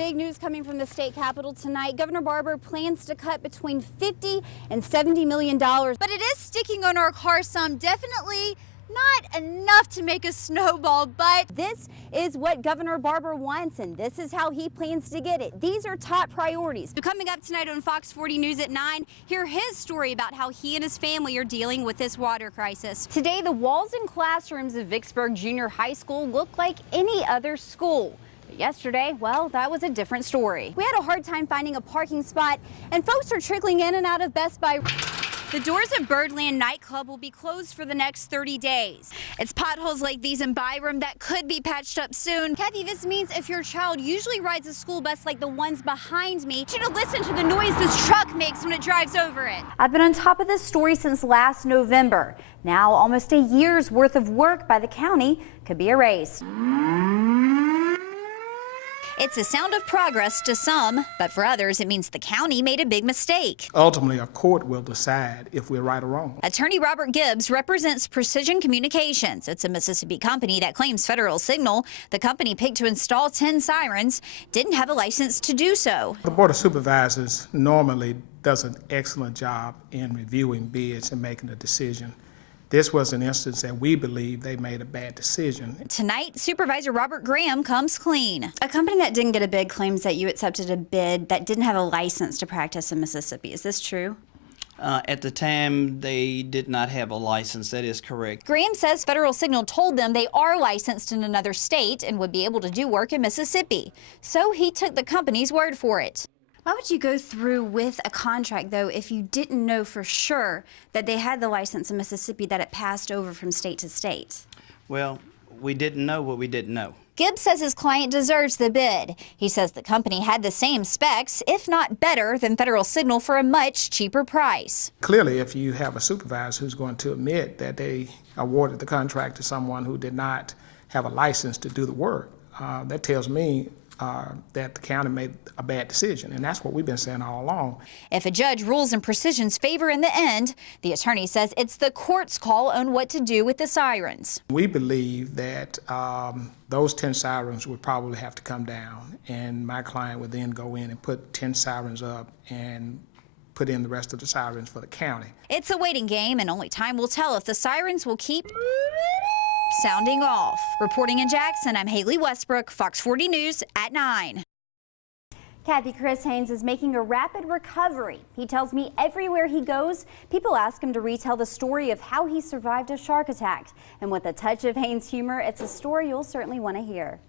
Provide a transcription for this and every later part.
big news coming from the state capitol tonight. Governor Barbour plans to cut between $50 and $70 million. But it is sticking on our car some, definitely not enough to make a snowball, but this is what Governor Barbour wants, and this is how he plans to get it. These are top priorities. So coming up tonight on Fox 40 News at 9, hear his story about how he and his family are dealing with this water crisis. Today, the walls and classrooms of Vicksburg Junior High School look like any other school. But yesterday, well, that was a different story. We had a hard time finding a parking spot, and folks are trickling in and out of Best Buy. The doors of Birdland nightclub will be closed for the next 30 days. It's potholes like these in Byram that could be patched up soon. Kathy, this means if your child usually rides a school bus like the ones behind me, you should listen to the noise this truck makes when it drives over it. I've been on top of this story since last November. Now, almost a year's worth of work by the county could be erased. It's a sound of progress to some, but for others, it means the county made a big mistake. Ultimately, a court will decide if we're right or wrong. Attorney Robert Gibbs represents Precision Communications. It's a Mississippi company that claims Federal Signal, the company picked to install 10 sirens, didn't have a license to do so. The Board of Supervisors normally does an excellent job in reviewing bids and making a decision. This was an instance that we believe they made a bad decision. Tonight, Supervisor Robert Graham comes clean. A company that didn't get a bid claims that you accepted a bid that didn't have a license to practice in Mississippi. Is this true? At the time, they did not have a license. That is correct. Graham says Federal Signal told them they are licensed in another state and would be able to do work in Mississippi. So he took the company's word for it. Why would you go through with a contract, though, if you didn't know for sure that they had the license in Mississippi, that it passed over from state to state? Well, we didn't know what we didn't know. Gibbs says his client deserves the bid. He says the company had the same specs, if not better, than Federal Signal for a much cheaper price. Clearly, if you have a supervisor who's going to admit that they awarded the contract to someone who did not have a license to do the work, that tells me that the county made a bad decision, and that's what we've been saying all along. If a judge rules in Precision's favor in the end, the attorney says it's the court's call on what to do with the sirens. We believe that those 10 sirens would probably have to come down, and my client would then go in and put 10 sirens up and put in the rest of the sirens for the county. It's a waiting game, and only time will tell if the sirens will keep sounding off. Reporting in Jackson, I'm Haley Westbrook, Fox 40 News at 9. Kathy, Chris Haynes is making a rapid recovery. He tells me everywhere he goes, people ask him to retell the story of how he survived a shark attack. And with a touch of Haynes humor, it's a story you'll certainly want to hear.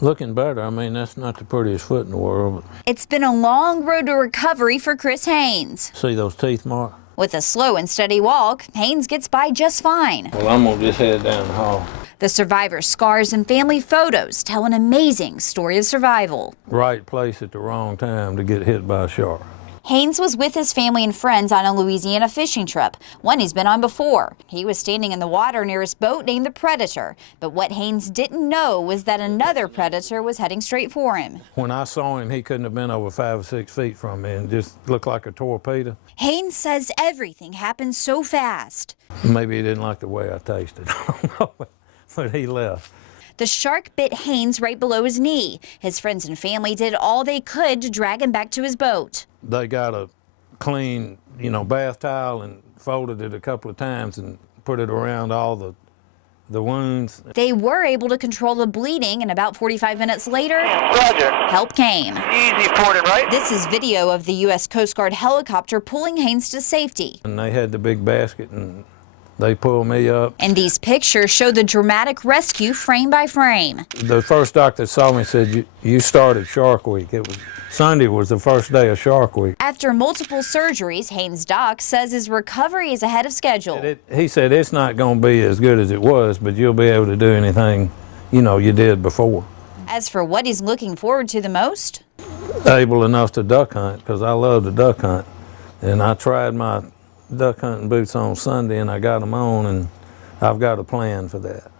Looking better. I mean, that's not the prettiest foot in the world. It's been a long road to recovery for Chris Haynes. See those teeth marks? With a slow and steady walk, Haynes gets by just fine. Well, I'm gonna just head down the hall. The survivor's scars and family photos tell an amazing story of survival. Right place at the wrong time to get hit by a shark. Haynes was with his family and friends on a Louisiana fishing trip, one he's been on before. He was standing in the water near his boat named the Predator, but what Haynes didn't know was that another predator was heading straight for him. When I saw him, he couldn't have been over 5 or 6 feet from me and just looked like a torpedo. Haynes says everything happened so fast. Maybe he didn't like the way I tasted. I don't know, but he left. The shark bit Haynes right below his knee. His friends and family did all they could to drag him back to his boat. They got a clean, bath towel and folded it a couple of times and put it around all the wounds. They were able to control the bleeding, and about 45 minutes later, Roger. Help came. Easy ported, right? This is video of the U.S. Coast Guard helicopter pulling Haynes to safety. And they had the big basket and they pulled me up. And these pictures show the dramatic rescue frame by frame. The first doctor that saw me said, you started Shark Week. Sunday was the first day of Shark Week. After multiple surgeries, Haynes' doc says his recovery is ahead of schedule. He said it's not going to be as good as it was, but you'll be able to do anything, you did before. As for what he's looking forward to the most? Able enough to duck hunt, because I love to duck hunt. And I tried my duck hunting boots on Sunday and I got them on, and I've got a plan for that.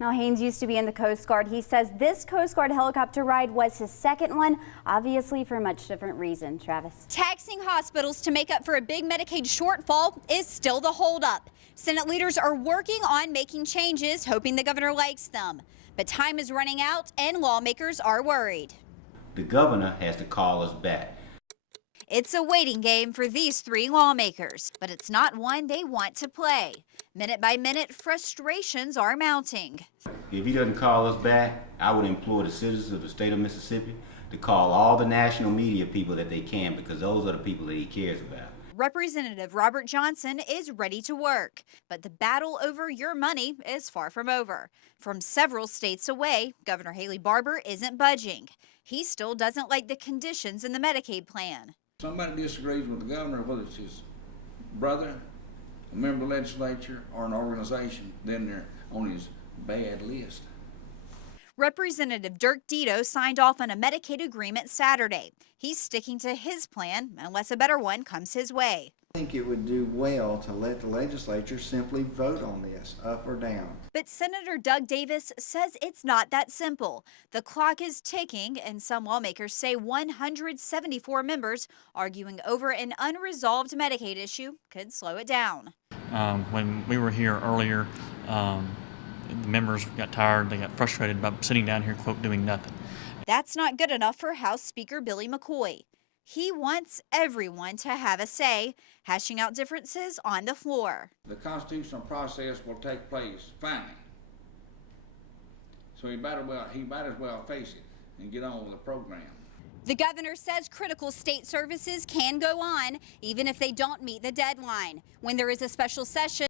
Now, Haynes used to be in the Coast Guard. He says this Coast Guard helicopter ride was his second one, obviously for a much different reason. Travis. Taxing hospitals to make up for a big Medicaid shortfall is still the holdup. Senate leaders are working on making changes, hoping the governor likes them. But time is running out and lawmakers are worried. The governor has to call us back. It's a waiting game for these three lawmakers, but it's not one they want to play. Minute by minute, frustrations are mounting. If he doesn't call us back, I would implore the citizens of the state of Mississippi to call all the national media people that they can, because those are the people that he cares about. Representative Robert Johnson is ready to work, but the battle over your money is far from over. From several states away, Governor Haley Barbour isn't budging. He still doesn't like the conditions in the Medicaid plan. Somebody disagrees with the governor, whether it's his brother, a member of the legislature, or an organization, then they're on his bad list. Representative Dirk Dito signed off on a Medicaid agreement Saturday. He's sticking to his plan unless a better one comes his way. I think it would do well to let the legislature simply vote on this, up or down. But Senator Doug Davis says it's not that simple. The clock is ticking, and some lawmakers say 174 members arguing over an unresolved Medicaid issue could slow it down. When we were here earlier, the members got tired, they got frustrated about sitting down here, quote, doing nothing. That's not good enough for House Speaker Billy McCoy. He wants everyone to have a say, hashing out differences on the floor. The constitutional process will take place finally. So he might as well face it and get on with the program. The governor says critical state services can go on, even if they don't meet the deadline. When there is a special session,